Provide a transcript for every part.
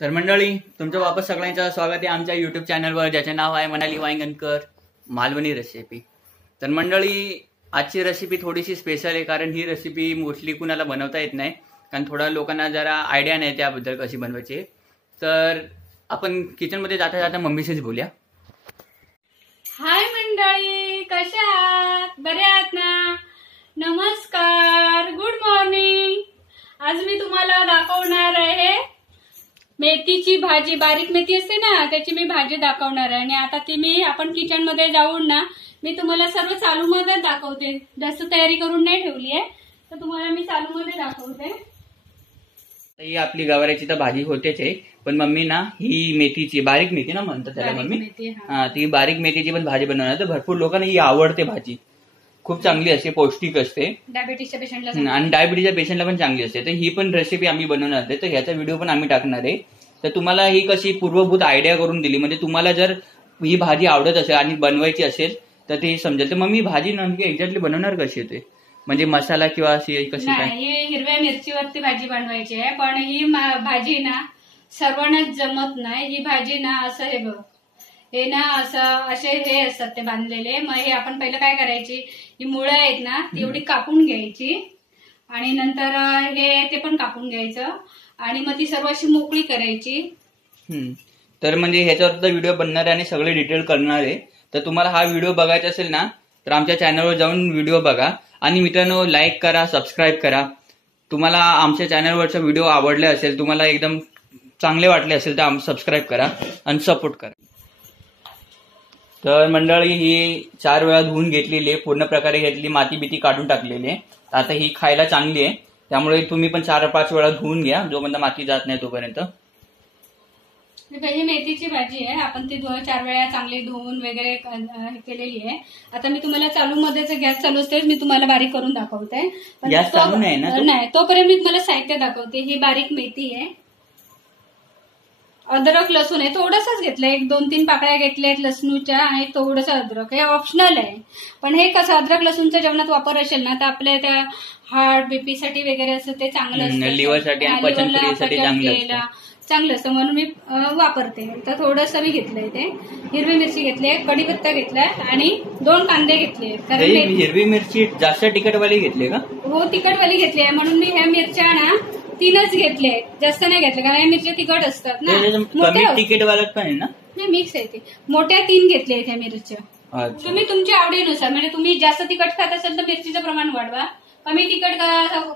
तर मंडळी, तुमचं वापस सगळ्यांचं स्वागत आहे आमच्या यूट्यूब चॅनलवर, ज्याचे नाव आहे मनाली वांगणकर मालवणी रेसिपी. तर मंडळी, आजची रेसिपी थोडीशी स्पेशल आहे, कारण ही रेसिपी मोस्टली कुणाला बनवता येत नाही, कारण थोडा लोकांना जरा आयडिया नाही त्याबद्दल कशी बनवायची. तर आपण किचनमध्ये जाता जाता मम्मीशीच बोलूया. हाय मंडळी, कशा आहात? बरे आहात ना? नमस्कार, गुड मॉर्निंग. आज मी तुम्हाला दाखवणार आहे मेथीची भाजी. बारीक मेथी असते ना, त्याची मी भाजी दाखवणार आहे. आणि आता ती आपण किचन मध्ये जाऊन ना मी तुम्हाला सर्व चालू मध्ये दाखवते. जास्त तयारी करून नाही ठेवली आहे, तर तुम्हाला मी चालू मध्ये दाखवते. ही आपली गवाराची तर भाजी होतेच आहे, पण मम्मी ना ही मेथीची बारीक मेथी ना म्हणतात त्याला मम्मी, ती बारीक मेथीची पण भाजी बनवणार. तर भरपूर लोकांना ही आवडते भाजी, खूप चांगली असते, पौष्टिक असते, डायबिटीसच्या पेशंटला आणि डायबिटीसच्या पेशंटला पण चांगली असते. तर ही पण रेसिपी आम्ही बनवणार आहे, तर ह्याचा व्हिडिओ पण आम्ही टाकणार आहे. तर तुम्हाला ही कशी पूर्वभूत आयडिया करून दिली, म्हणजे तुम्हाला जर ही भाजी आवडत असेल आणि बनवायची असेल तर ते समजेल. तर मम्मी भाजी नेमकी एक्झॅक्टली बनवणार कशी येते, म्हणजे मसाला किंवा अशी कशी काय? हिरव्या मिरचीवरती भाजी बनवायची आहे, पण ही भाजी ना सर्वांनाच जमत नाही. ही भाजी ना असं हे बघ, हे ना असं असे हे असतात ते बांधलेले. मग हे आपण पहिलं काय करायची, ही मुळं आहेत ना ती एवढी कापून घ्यायची, आणि नंतर हे ते पण कापून घ्यायचं, आणि मग ती सर्व अशी मोकळी करायची. तर म्हणजे ह्याच्यावर व्हिडिओ बनणार आहे आणि सगळे डिटेल करणार आहे. तर तुम्हाला हा व्हिडिओ बघायचा असेल ना तर आमच्या चॅनलवर जाऊन व्हिडिओ बघा. आणि मित्रांनो, लाईक करा, सबस्क्राईब करा. तुम्हाला आमच्या चॅनलवरचा व्हिडिओ आवडले असेल, तुम्हाला एकदम चांगले वाटले असेल तर सबस्क्राईब करा आणि सपोर्ट करा. तर मंडळी, ही 4 वेळा धुवून घेतलेली आहे, पूर्ण प्रकारे घेतली, माती बिती काढून टाकलेली आहे. आता ही खायला चांगली आहे, त्यामुळे तुम्ही पण 4-5 वेळा धुवून घ्या, जोपर्यंत माती जात नाही तोपर्यंत. ही मेथीची भाजी आहे, आपण ती 4 वेळा चांगली धुवून वगैरे केलेली आहे. आता मी तुम्हाला चालू मध्येच गॅस चालू असते, मी तुम्हाला बारीक करून दाखवते. गॅस चालू नाही ना? नाही, तोपर्यंत मी तुम्हाला साहित्य दाखवते. ही बारीक मेथी आहे, अद्रक लसूण आहे, थोडंसंच घेतलंय, 1-2-3 पाकळ्या घेतल्यात लसणूच्या, आणि थोडंसं अद्रक. हे ऑप्शनल आहे, पण हे कसं अद्रक लसूणच्या जेवणात वापर असेल ना तर आपल्या त्या हार्ट बीपी साठी वगैरे असं ते चांगलं असतं, लिव्हरसाठी आणि पचनक्रियेसाठी चांगलं असतं, म्हणून मी वापरते. तर थोडंसं मी घेतलंय. ते हिरवी मिरची घेतली, कढीपत्ता घेतलाय, आणि 2 कांदे घेतले. कारण हिरवी मिरची जास्त तिखटवाली घेतली का? हो, तिखटवाली घेतली आहे, म्हणून मी ह्या मिरच्या ना 3च घेतले, जास्त नाही घेतले, कारण मिरच्या तिखट असतात ना. तिखटवाल्यात पण आहे ना? नाही, मिक्स आहे ते. मोठ्या 3 घेतल्या ह्या मिरच्या. तुम्ही तुमच्या आवडीनुसार, म्हणजे तुम्ही जास्त तिखट खात असाल तर मिरचीचं प्रमाण वाढवा, कमी तिखट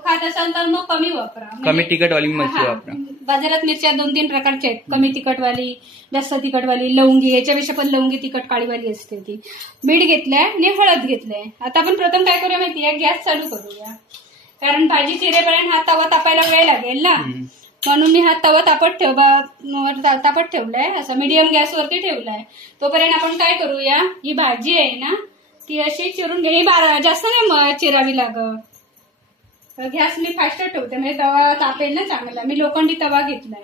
खात असाल तर मग कमी वापरा. कमी तिखटवाली मिरची वापरा. बाजारात मिरच्या 2-3 प्रकारच्या आहेत, कमी तिखटवाली, जास्त तिखटवाली, लवंगी, याच्यापेक्षा पण लवंगी तिखट काळीवाली असते ती. मीठ घेतलंय आणि हळद घेतलंय. आता आपण प्रथम काय करूया माहिती आहे, गॅस चालू करूया, कारण भाजी चिरेपर्यंत हा तवा तापायला वेळ लागेल ना, म्हणून मी हा तवा तापत ठेवलाय, असं मीडियम गॅसवरती ठेवलाय. तोपर्यंत आपण काय करूया, ही भाजी आहे ना ती अशी चिरून घे. जास्त नाही चिरावी लागत, गॅस मी फास्ट ठेवते, म्हणजे तवा तापेल ना चांगला. मी लोखंडी तवा घेतलाय.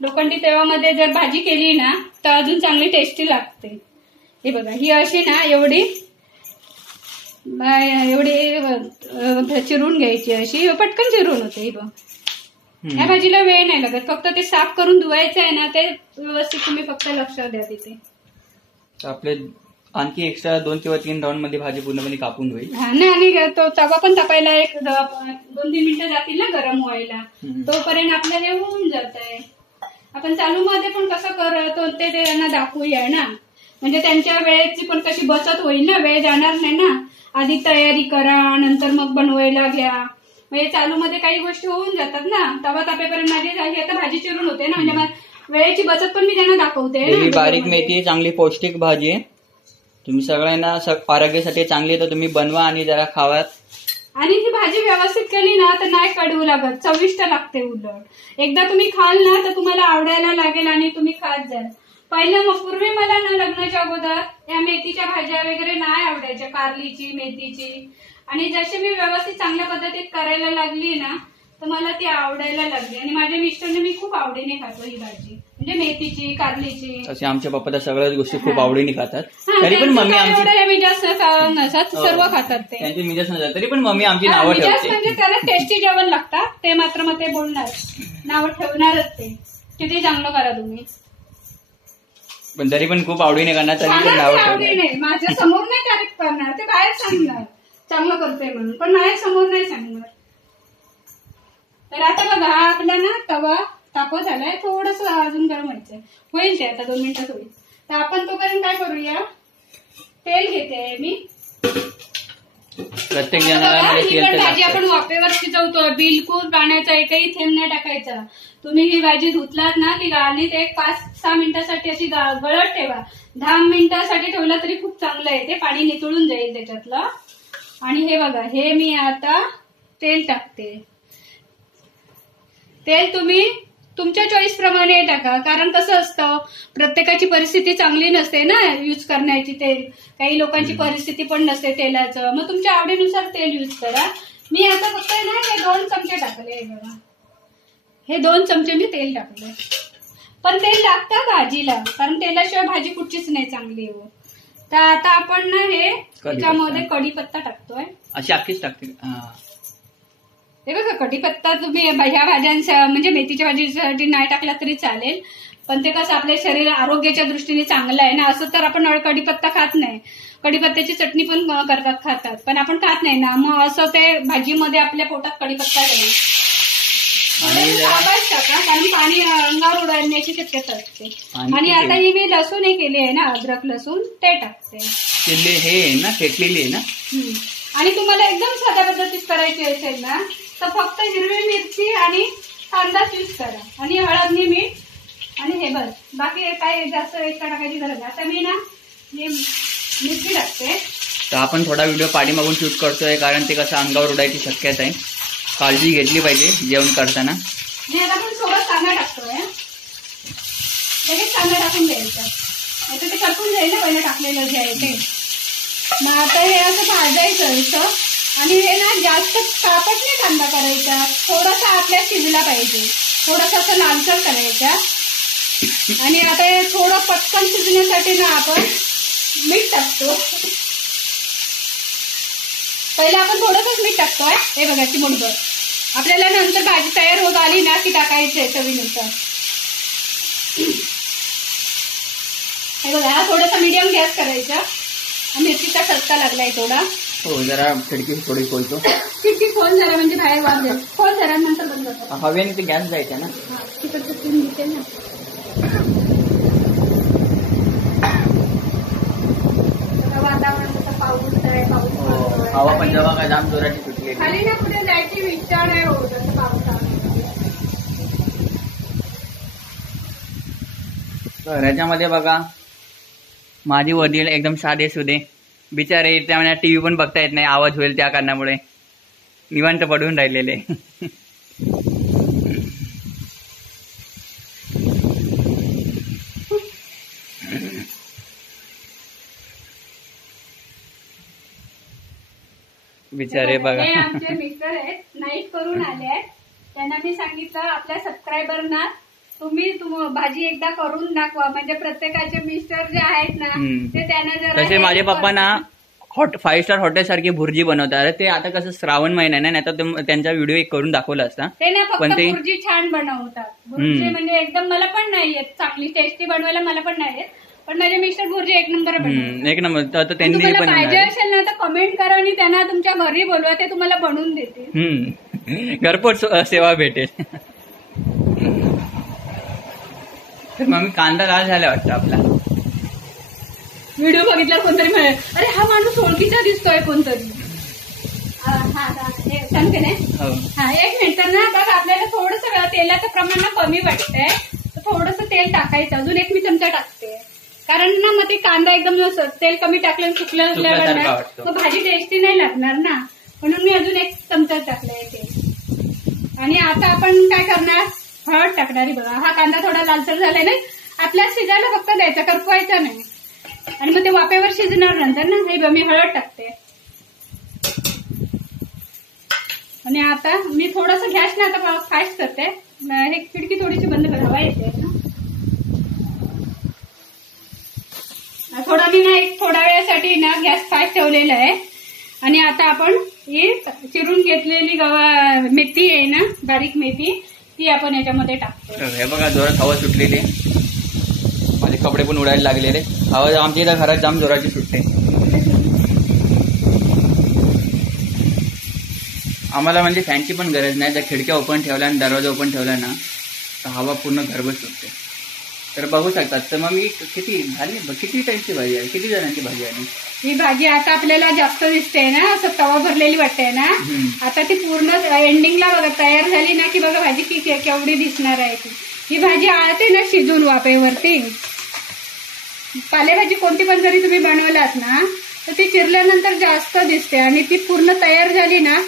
लोखंडी तव्यामध्ये जर भाजी केली ना तर अजून चांगली टेस्टी लागते. हे बघा, ही अशी ना एवढी चिरून घ्यायची, अशी पटकन चिरून होते. ही बघ, ह्या भाजीला वेळ नाही लागत, फक्त ते साफ करून धुवायचं आहे ना, ते व्यवस्थित तुम्ही फक्त लक्ष द्या तिथे. आपले आणखी एक्स्ट्रा 2 किंवा 3 राऊंड मध्ये भाजी पूर्णपणे कापून होईल. नाही, आणि तो तवा पण तापायला 2-3 मिनिटं जातील ना गरम व्हायला, तोपर्यंत आपलं हे होऊन जात आहे. आपण चालू मध्ये पण कसं करतो ते त्यांना दाखवूया ना, म्हणजे त्यांच्या वेळेची पण कशी बचत होईल ना, वेळ जाणार नाही ना. आधी तयारी करा, नंतर मग बनवायला घ्या, म्हणजे चालू मध्ये काही गोष्टी होऊन जातात ना. तवा तापेपर्यंत माझी आता भाजी चिरून होते ना, म्हणजे वेळेची बचत पण मी त्यांना दाखवते. ही बारीक मेथी चांगली पौष्टिक भाजी आहे, तुम्ही सगळ्यांना आरोग्यासाठी चांगली, तर तुम्ही बनवा आणि जरा खावा. आणि ही भाजी व्यवस्थित केली ना तर नाही कडवू लागत, चविष्ट लागते. उलट एकदा तुम्ही खाल ना तर तुम्हाला आवडायला लागेल आणि तुम्ही खात जाल. पहिलं पूर्वी मला ना लग्नाच्या अगोदर या मेथीच्या भाज्या वगैरे नाही आवडायच्या, कारलीची, मेथीची, आणि जशी मी व्यवस्थित चांगल्या पद्धतीत करायला लागली ना तर मला ती आवडायला लागली, आणि माझ्या मिस्टरने मी खूप आवडीने खातो ही भाजी, म्हणजे मेथीची, कारलीची. असे आमच्या पप्पा तर सगळ्याच गोष्टी खूप आवडीने खातात. तरी पण मम्मी आमची सर्व खातात ते, त्यांची मिजाज नसतात, तरी पण मम्मी आमची नावं ठेवते, म्हणजे त्याला टेस्टी जेवण लागतात ते मात्र मग ते बोलणार. नाव ठेवणारच ते. किती चांगलं करा तुम्ही. पण तरी पण खूप आवडीने करणार, तरी पण नाव आवडीने माझ्या समोर नाही तारीफ करणार, ते बाहेर सांगणार चांगलं करतोय म्हणून, पण माझ्या समोर नाही सांगणार. तर आता बघा हा आपला ना तवा तापा झालाय, थोडस अजून गरम व्हायचंय, होईल ते आता 2 मिनिटात होईल. तर आपण तोपर्यंत काय करूया, तेल घेते मी. प्रत्येक ही पण भाजी आपण वाफेवर शिजवतो, बिलकुल पाण्याचा एकही थेंब नाही टाकायचा. तुम्ही ही भाजी धुतलात ना की गाळणीत एक 5-6 मिनिटासाठी अशी गळत ठेवा. 10 मिनिटासाठी ठेवलं तरी खूप चांगलं आहे, ते पाणी नितळून जाईल त्याच्यातलं. आणि हे बघा, हे मी आता तेल टाकते. तेल तुम्ही तुमच्या चॉईस प्रमाणे टाका, कारण कसं असतं प्रत्येकाची परिस्थिती चांगली नसते ना यूज करण्याची तेल. काही लोकांची परिस्थिती पण नसते तेलाचं, मग तुमच्या आवडीनुसार तेल यूज करा. मी आता फक्त ना हे 2 चमचे टाकले बघा, हे 2 चमचे मी तेल टाकले. पण तेल लागतं भाजीला, कारण तेलाशिवाय भाजी कुठचीच नाही चांगली हो. तर आता आपण ना हे त्याच्यामध्ये कढीपत्ता टाकतोय, अशी अख्खीच टाकते. हे बघा कढीपत्ता तुम्ही ह्या भाज्यांच्या म्हणजे मेथीच्या भाजीसाठी नाही टाकला तरी चालेल, पण ते कसं आपल्या शरीर आरोग्याच्या दृष्टीने चांगलं आहे ना. असं तर आपण कढीपत्ता खात नाही, कढीपत्त्याची चटणी पण खातात, पण आपण खात नाही ना, मग असं ते भाजीमध्ये आपल्या पोटात कढीपत्ता जाईल. आवाज टाका, कारण पाणी अंगावर उडण्याची शक्यता असते. आणि आता ही मी लसूण हे केली आहे ना, अद्रक लसूण ते टाकते. हे ना फेटलेली आहे ना. आणि तुम्हाला एकदम साध्या पद्धतीत करायची असेल ना तर फक्त हिरवी मिरची आणि कांदाच यूज करा, आणि हळद मीठ आणि हे बस. बाकी काय जास्त एक्स्ट्रा टाकायची गरज आहे. आता मी ना मिरची टाकते. तर आपण थोडा व्हिडिओ पाठीमागून शूट करतोय, कारण ते कसं अंगावर उडायची शक्यता आहे, काळजी घेतली पाहिजे जेवण करताना. आणि आता आपण सोबत कांदा टाकतोय, लगेच कांदा टाकून द्यायचा, आता ते करपून जाईल ना पहिलं टाकलेलं जे आहे ते. मग आता हे असं भाजायचं असं, आणि हे ना जास्त कापत नाही कांदा करायचा, थोडासा आपल्या शिजला पाहिजे, थोडासा असं लालसर करायचा. आणि आता हे थोडं पटकन शिजण्यासाठी ना आपण मीठ टाकतो. पहिला आपण थोडंसंच मीठ टाकतोय, हे बघा चिमूटभर. आपल्याला नंतर भाजी तयार होत आली ना की टाकायचंय चवीनुसार. हे बघा, हा थोडासा मीडियम गॅस करायचा. मिरचीचा चटका लागलाय थोडा. हो, जरा खिडकी थोडी खोलतो. खिडकी खोल जरा, म्हणजे बाहेर वाज जाईल. खोल जरा, नंतर बंद करतो. हवेने ते गॅस जायचा ना. तिकडचं तीन दिसेल ना. वातावरण कसं पाऊस आहे, पाऊस हवा पण जेव्हा काय जाम जोराची सुटली, खाली ना कुठे जायची विचार आहे होत पावसामध्ये. तर ह्याच्यामध्ये बघा माझी वडील एकदम साधे सुधे बिचारे, त्यामुळे टीव्ही पण बघता येत नाही, आवाज होईल त्या कारणामुळे निवांत पडून राहिलेले. बिचारे बघा, हे आमचे मिस्टर आहेत, नाईट करून आले आहेत. त्यांना मी सांगितलं आपल्या सबस्क्रायबरना तुम्ही भाजी एकदा करून दाखवा, म्हणजे प्रत्येकाचे मिस्टर जे आहेत ना ते त्यांना जरा. तसे माझे पप्पा ना 5 स्टार हॉटेल सारखी भुर्जी बनवतात. ते आता कसं श्रावण महिना आहे ना, नाही तर त्यांचा व्हिडिओ एक करून दाखवला असता. ते ना फक्त भुर्जी छान बनवतात. भुर्जी म्हणजे एकदम मला पण नाही येत चांगली टेस्टी बनवायला, मला पण नाही येत, पण माझे मिस्टर भुर्जी एक नंबर बनवतात. एक नंबर. तर त्यांनी तुम्हाला पाहिजे असेल ना तर कमेंट करा आणि त्यांना तुमच्या घरी बोलवा, ते तुम्हाला बनवून देतील. घरपोच सेवा भेटेल. तर मग कांदा लाल झाला वाटतं आपला. व्हिडिओ बघितला कोणतरी म्हणे, अरे हा माणूस ओळखीचा दिसतोय कोणतरी. सांगते ना. हा, 1 मिनिट. तर ना बघा, आपल्याला थोडंसं तेलाचं प्रमाण ना कमी वाटतंय, तर थोडंसं तेल टाकायचं. अजून 1 मी चमचा टाकते, कारण ना मग ते कांदा एकदम तेल कमी टाकलं सुकल्यावर मग भाजी टेस्टी नाही लागणार ना, म्हणून मी अजून 1 चमचा टाकलाय तेल. आणि आता आपण काय करणार, हळद टाकणारी बघा. हा कांदा थोडा लालसर झालाय ना, आपल्याला शिजायला फक्त द्यायचा, करपवायचा नाही. आणि मग ते वाफेवर शिजणार नंतर ना. हे मी हळद टाकते. आणि आता मी थोडंसं गॅस ना आता फास्ट करते. हे खिडकी थोडीशी बंद कर, हवा येते ना. मी ना थोड्या वेळासाठी ना गॅस फास्ट ठेवलेला आहे. आणि आता आपण ही चिरून घेतलेली मेथी आहे ना, बारीक मेथी, ती आपण याच्यामध्ये टाकतो. हे बघा जोरात हवा सुटलेली, माझे कपडे पण उडायला लागलेले. हवा आमच्या इथं घरात जाम जोराची सुटते. आम्हाला म्हणजे फॅनची पण गरज नाही. जर खिडक्या ओपन ठेवल्या आणि दरवाजा ओपन ठेवला ना तर हवा पूर्ण घरभर सुटते. तर बघू शकतात. तर मग मी किती टाईपची भाजी आहे, किती जणांची भाजी आहे ही भाजी? आता आपल्याला जास्त दिसते ना, असं तवा भरलेली वाटते ना. आता ती पूर्ण एंडिंगला बघा तयार झाली ना की बघा भाजी केवढी दिसणार आहे ती. ही भाजी आळते ना शिजून वाफेवरती. पालेभाजी कोणती पण जरी तुम्ही बनवलात ना तर ती चिरल्यानंतर जास्त दिसते आणि ती पूर्ण तयार झाली ना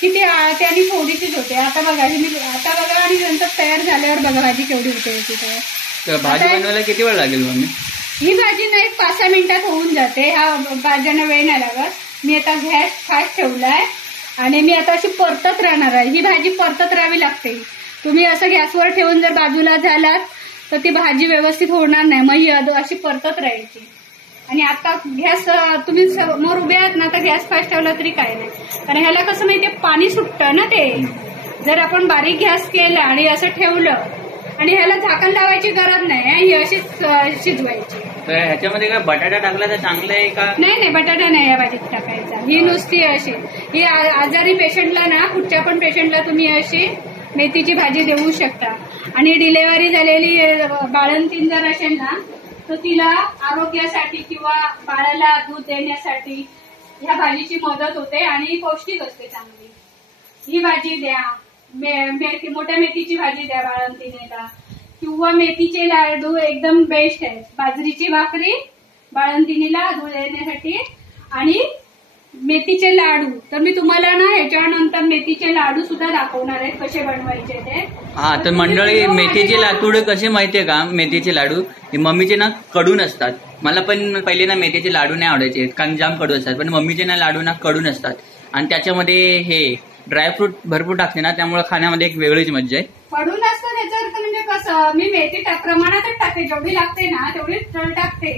की ती आळते आणि थोडीशीच होते. आता बघा आणि नंतर तयार झाल्यावर बघा भाजी केवढी होते तिथे. तर भाजी बनवायला किती वेळ लागेल मम्मी? ही भाजी ना 1-5 मिनिटात होऊन जाते. ह्या भाज्यांना वेळ नाही लागत. मी आता गॅस फास्ट ठेवलाय आणि मी आता अशी परतत राहणार आहे. ही भाजी परतत राहावी लागते. तुम्ही असं गॅसवर ठेवून जर बाजूला झालात तर ती भाजी व्यवस्थित होणार नाही. मग ही अशी परतत राहायची. आणि आता गॅस तुम्ही समोर उभे आहात ना तर गॅस फास्ट ठेवला तरी काय नाही. कारण ह्याला कसं माहितीये पाणी सुटतं ना ते. जर आपण बारीक गॅस केला आणि असं ठेवलं आणि ह्याला झाकण लावायची गरज नाही. ही अशीच शिजवायची. तर ह्याच्यामध्ये काय बटाटा टाकला तर चांगलं आहे का? नाही बटाटा नाही या भाजीत टाकायचा. ही नुसती अशी. ही आजारी पेशंटला ना कुठच्या पण पेशंटला तुम्ही अशी मेथीची भाजी देऊ शकता. आणि डिलेव्हरी झालेली बाळंतीण जर असेल ना तर तिला आरोग्यासाठी किंवा बाळाला दूध देण्यासाठी ह्या भाजीची मदत होते आणि पौष्टिक असते चांगली. ही भाजी द्या. मोठ्या मेथीची भाजी द्या बाळंतीणीला. किंवा मेथीचे लाडू एकदम बेस्ट आहेत. बाजरीची भाकरी बाळंतीणीला दूध देण्यासाठी आणि मेथीचे लाडू. तर मी तुम्हाला ना ह्याच्यानंतर मेथीचे लाडू सुद्धा दाखवणार आहेत कसे बनवायचे ते. हा तर मंडळी मेथीचे लाडू कसे माहितीये का? मेथीचे लाडू हे मम्मीचे ना कडून असतात. मला पण पहिले ना मेथीचे लाडू नाही आवडायचे कारण जाम कडू असतात. पण मम्मीचे ना लाडू ना कडून असतात आणि त्याच्यामध्ये हे ड्रायफ्रूट भरपूर टाकते ना त्यामुळे खाण्यामध्ये एक वेगळीच मज्जा आहे. कडून असतं त्याचा अर्थ म्हणजे कसं मी मेथी प्रमाणातच टाकते. जेवढी लागते ना तेवढीच टाकते.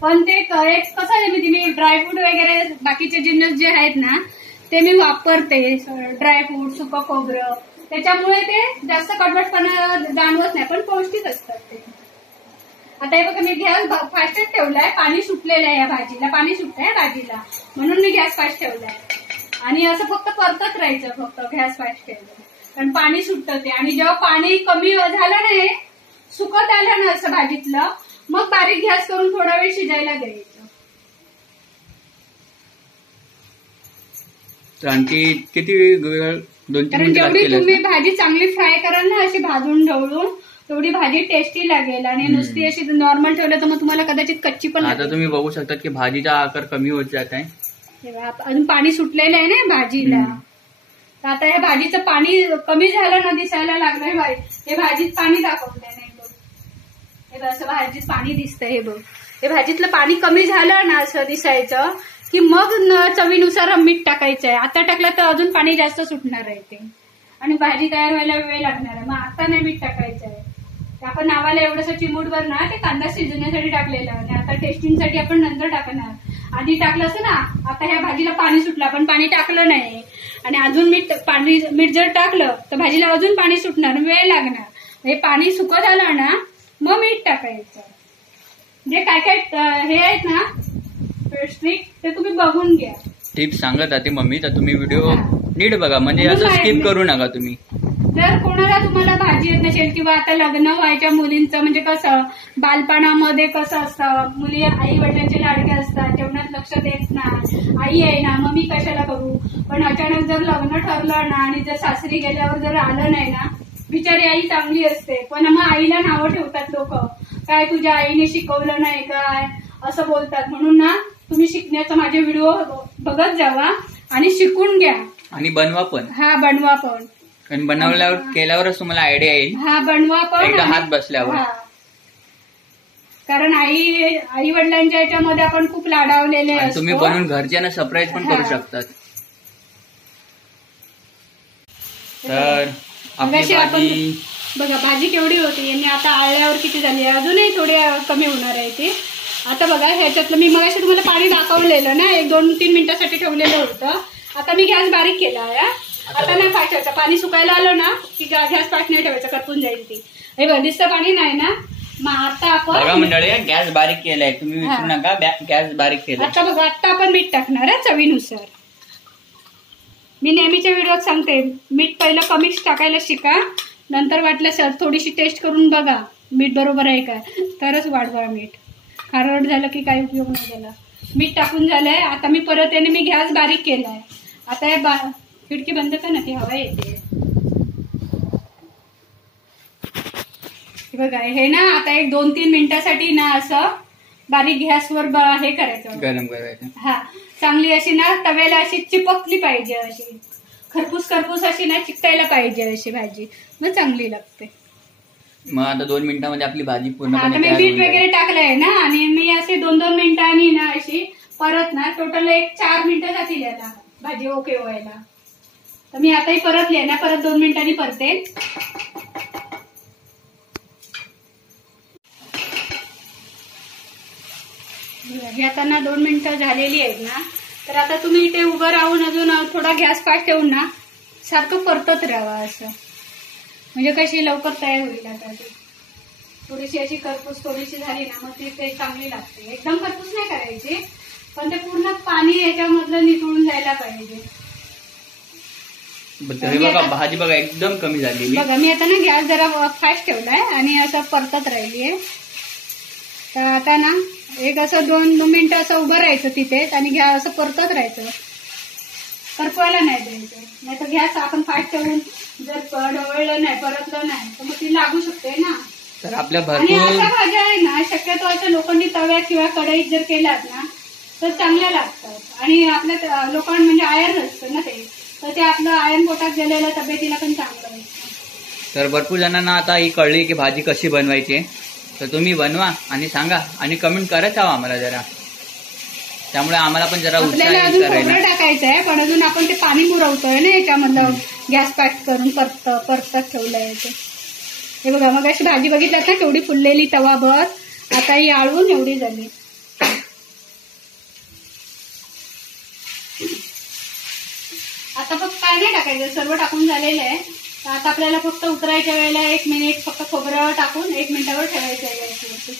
पण ते कसं आहे मी ड्रायफ्रूट वगैरे बाकीचे जिन्नस जे आहेत ना ते मी वापरते. ड्रायफ्रूट सुकं खोबरं त्याच्यामुळे ते जास्त कडवटपणा जाणवत नाही पण पौष्टिक असतात ते. आता हे बघा मी गॅस फास्टच ठेवलाय. पाणी सुटलेलं आहे या भाजीला. पाणी सुटलंय भाजीला म्हणून मी गॅस फास्ट ठेवलाय. आणि असं फक्त परतत राहायचं फक्त गॅस फास्ट ठेवलं कारण पाणी सुटतं ते. आणि जेव्हा पाणी कमी झालं ना सुकत आलं ना असं भाजीतलं मग बारीक गॅस करून थोडा वेळ शिजायला द्यायचं. तर आणखी किती वेळ? 2-3 कारण जेवढी तुम्ही भाजी चांगली फ्राय कराल ना अशी भाजून ढवळून तेवढी भाजी टेस्टी लागेल. आणि नुसती अशी नॉर्मल ठेवलं तर मग तुम्हाला कदाचित कच्ची पण लागेल. आता तुम्ही बघू शकता की भाजीचा आकार कमी होत जात आहे. अजून पाणी सुटलेलं आहे ना भाजीला. तर आता ह्या भाजीचं पाणी कमी झालं ना दिसायला लागलं. हे भाजीत पाणी दाखवलंय नाही बघ. हे असं भाजीत पाणी दिसतंय. हे बघ हे भाजीतलं पाणी कमी झालं ना असं दिसायचं की मग चवीनुसार मीठ टाकायचंय. आता टाकलं तर अजून पाणी जास्त सुटणार आहे ते आणि भाजी तयार व्हायला वेळ लागणार आहे. मग आता नाही मीठ टाकायचं आहे. आपण नावाला एवढंसं चिमूटभर ना ते कांदा शिजवण्यासाठी टाकलेलं आणि आता टेस्टिंगसाठी आपण नंतर टाकणार. आधी टाकलं असं ना. आता ह्या भाजीला पाणी सुटलं आपण पाणी टाकलं नाही आणि अजून मीठ जर टाकलं तर भाजीला अजून पाणी सुटणार वेळ लागणार. हे पाणी सुकत आलं ना मग मीठ टाकायचं. जे काय हे आहेत ना ट्रिक ते तुम्ही बघून घ्या. टिप्स सांगत आहे मम्मी तर तुम्ही व्हिडिओ नीट बघा म्हणजे असं स्किप करू नका तुम्ही. जर कोणाला तुम्हाला भाजी येत नसेल किंवा आता लग्न व्हायच्या मुलींचं म्हणजे कसं बालपणामध्ये कसं असतं मुली आई वडिलांचे लाडके असतात जेवणात लक्ष देत नाही. आई आहे ना मग मी कशाला करू. पण अचानक जर लग्न ठरलं ना आणि जर सासरी गेल्यावर जर आलं नाही ना बिचारी आई चांगली असते पण मग आईला नावं ठेवतात लोक. काय तुझ्या आईने शिकवलं नाही काय असं बोलतात. म्हणून ना तुम्ही शिकण्याचा माझे व्हिडिओ बघत जावा आणि शिकून घ्या आणि बनवा पण. हा बनवा पण. कारण बनवल्यावर केल्यावरच तुम्हाला आयडिया येईल. हा बनवा पण एकदा हात बसल्यावर. कारण आई वडिलांच्या याच्यामध्ये आपण खूप लाडावलेले असतो. तुम्ही बनवून घरच्यांना सरप्राईज पण करू शकतात. तर आपण बघा भाजी केवढी होती आणि आता आळल्यावर किती झाली. अजूनही थोडी कमी होणार आहे ती. आता बघा ह्याच्यातलं मी मगाशी तुम्हाला पाणी दाखवलेलं ना 1-2-3 मिनिटासाठी ठेवलेलं होतं. आता मी गॅस बारीक केला आहे आता नाही फास्ट ठेवायचं. पाणी सुकायला आलं ना की गॅस फास्ट नाही ठेवायचं, करपून जाईल ती. हे बघ दिसतं पाणी नाही ना. मग आता बघा आपण मंडळी गॅस बारीक केलाय, तुम्ही विसरू नका गॅस बारीक केलाय. आता बघा आता आपण मीठ टाकणार आहे चवीनुसार. मी नेहमीच्या व्हिडिओत सांगते मीठ पहिलं कमीच टाकायला शिका, नंतर वाटल्यास थोडीशी टेस्ट करून बघा मीठ बरोबर आहे का, तरच वाढवा मीठ. खारट झालं की काही उपयोग नाही त्याला. मीठ टाकून झालंय. आता मी परत याने मी गॅस बारीक केलाय. आता हे खिडकी बंद कर ना, ती हवा येते. बघा हे ना आता एक 2-3 मिनिटासाठी ना असं बारीक गॅसवर हे करायचं, गरम करायचं. हा चांगली अशी ना तव्याला अशी चिपकली पाहिजे, अशी खरपूस अशी ना चिकटायला पाहिजे अशी भाजी, मग चांगली लागते. मग आता 2 मिनिटांमध्ये आपली भाजी आता पूर्णपणे मी तयार मीठ होऊन जाईल. वगैरे टाकलंय ना, आणि मी असे 2-2 मिनिटांनी ना अशी परत ना टोटल एक 4 मिनिटं जातील याला भाजी ओके व्हायला. तर मी आताही परतली आहे ना, परत 2 मिनिटांनी परते. ही आता ना 2 मिनिटं झालेली आहेत ना, तर आता तुम्ही इथे उभं राहून अजून थोडा गॅस फास्ट ठेवून ना सारखं परतत राहावा असं, म्हणजे कशी लवकर तयार होईल. आता ती थोडीशी अशी करपूस थोडीशी झाली ना मग ती ते चांगली लागते. एकदम करपूस नाही करायची, पण ते पूर्ण पाणी याच्यामधलं निथळून जायला पाहिजे. हे बघा भाजी बघा एकदम कमी झाली. बघा मी आता ना गॅस जरा फास्ट ठेवलाय आणि असं परतत राहिलीये. तर आता ना एक असं 2 मिनिटं असं उभं राहायचं तिथेच आणि गॅस असं परतत राहायचं, करपवायला नाही द्यायचं. नाही तर गॅस आपण फास्ट ठेवून जर ढवळलं नाही परतलं नाही तर मग ती लागू शकते ना. तर आपल्या आणि भरपूर अशा भाज्या आहे ना शक्यतो अशा लोखंडी तव्यात किंवा कढईत जर केल्यात ना तर चांगल्या लागतात. आणि आपल्या लोकांना म्हणजे आयर्न असतं ना ते, तर ते आपलं आयर्न पोटात गेलेलं तब्येतीला पण चांगलं असतं. तर भरपूर जणांना आता ही कळली की भाजी कशी बनवायची, तर तुम्ही बनवा आणि सांगा आणि कमेंट करत राहा आम्हाला जरा, त्यामुळे आम्हाला पण जरा आपल्याला उत्साहित अजून करायला. खोबरं टाकायचं आहे, पण अजून आपण ते पाणी पुरवतोय ना याच्यामधलं गॅस फास्ट करून परतत ठेवलंय ते. हे बघा मग अशी भाजी बघितल्यात ना केवढी फुललेली तवाभर, आता ही आळून एवढी झाली. आता फक्त काय नाही टाकायचं, सर्व टाकून झालेलं आहे. आता आपल्याला फक्त उतरायच्या वेळेला 1 मिनिट फक्त खोबरं टाकून 1 मिनिटावर ठेवायचं आहे गॅसवरती.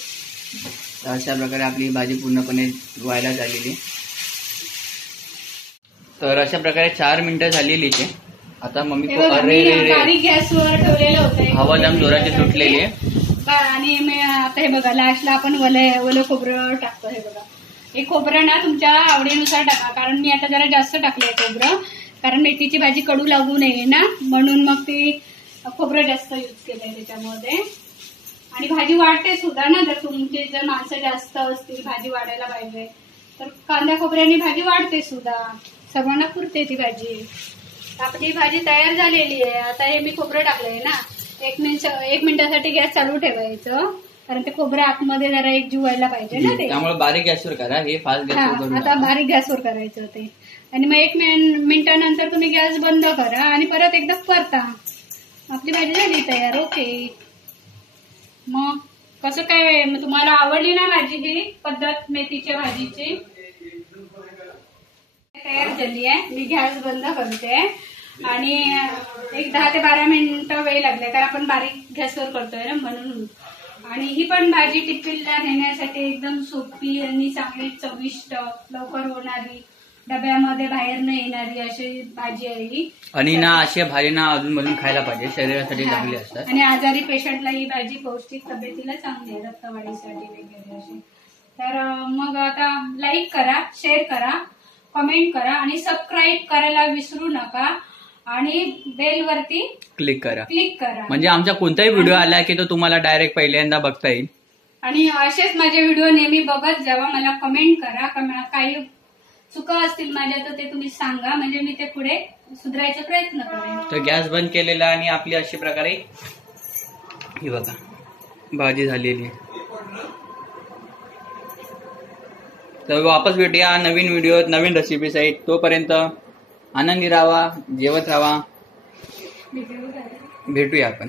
तर अशा प्रकारे आपली भाजी पूर्णपणे व्हायला झालेली. तर अशा प्रकारे 4 मिनिटं झालेली आहे. आता मम्मी हे बघा, मी बारीक गॅसवर ठेवलेलं होतं, हवा जाम जोराची सुटलेली आहे. आणि मी आता हे बघा लास्टला आपण ओलं खोबरं टाकतो. हे बघा हे खोबरं ना तुमच्या आवडीनुसार टाका, कारण मी आता जरा जास्त टाकलंय खोबरं, कारण मेथीची भाजी कडू लागू नये ना, म्हणून मग ती खोबरं जास्त यूज केलंय त्याच्यामध्ये. आणि भाजी वाढते सुद्धा ना, जर तुमची जर माणसं जास्त असतील भाजी वाढायला पाहिजे तर कांदा खोबऱ्याने भाजी वाढते सुद्धा, सर्वांना पुरते ती भाजी. आपली भाजी तयार झालेली आहे. आता हे मी खोबरं टाकलंय ना, 1 मिनिटासाठी गॅस चालू ठेवायचं, कारण ते खोबरं आतमध्ये जरा एक जीव व्हायला पाहिजे ना ते, त्यामुळे बारीक गॅसवर करा, हे फास्ट गॅसवर करू आता नका. बारीक गॅसवर करायचं ते. आणि मग 1 मिनिटानंतर तुम्ही गॅस बंद करा आणि परत एकदा परता. आपली भाजी झाली तयार. ओके. मग कसं काय तुम्हाला आवडली ना भाजी ही पद्धत मेथीच्या भाजीची? तयार झाली आहे. मी गॅस बंद करते आणि एक 10 ते 12 मिनिटं वेळ लागले, कारण आपण बारीक गॅसवर करतोय ना म्हणून. आणि ही पण भाजी टिफिनला नेण्यासाठी एकदम सोपी आणि चांगली चविष्ट, लवकर होणारी, डब्यामध्ये बाहेर न येणारी अशी भाजी आहे ही. आणि ना अशा भाजी ना अजून मधून खायला पाहिजे, शरीरासाठी चांगली असतात. आणि आजारी पेशंटला ही भाजी पौष्टिक तब्येतीला चांगली आहे, रक्तवाढीसाठी वगैरे अशी. तर मग आता लाईक करा, शेअर करा, कमेंट करा आणि सबस्क्राईब करायला विसरू नका. आणि बेल वरती क्लिक करा, म्हणजे आमचा कोणताही व्हिडिओ आला की तो तुम्हाला डायरेक्ट पहिल्यांदा बघता येईल. आणि असेच माझे व्हिडिओ नेहमी बघत जावा. मला कमेंट करा, काही चुका असतील माझ्या तर ते तुम्ही सांगा, म्हणजे मी ते पुढे सुधारायचा प्रयत्न करेन. तर गॅस बंद केलेला आणि आपली अशा प्रकारे ही बघा भाजी झालेली. तर वापस भेटूया नवीन व्हिडिओ, नवीन रेसिपी सहित. तोपर्यंत आनंदी राहा, जेवत राहा, भेटूया आपण.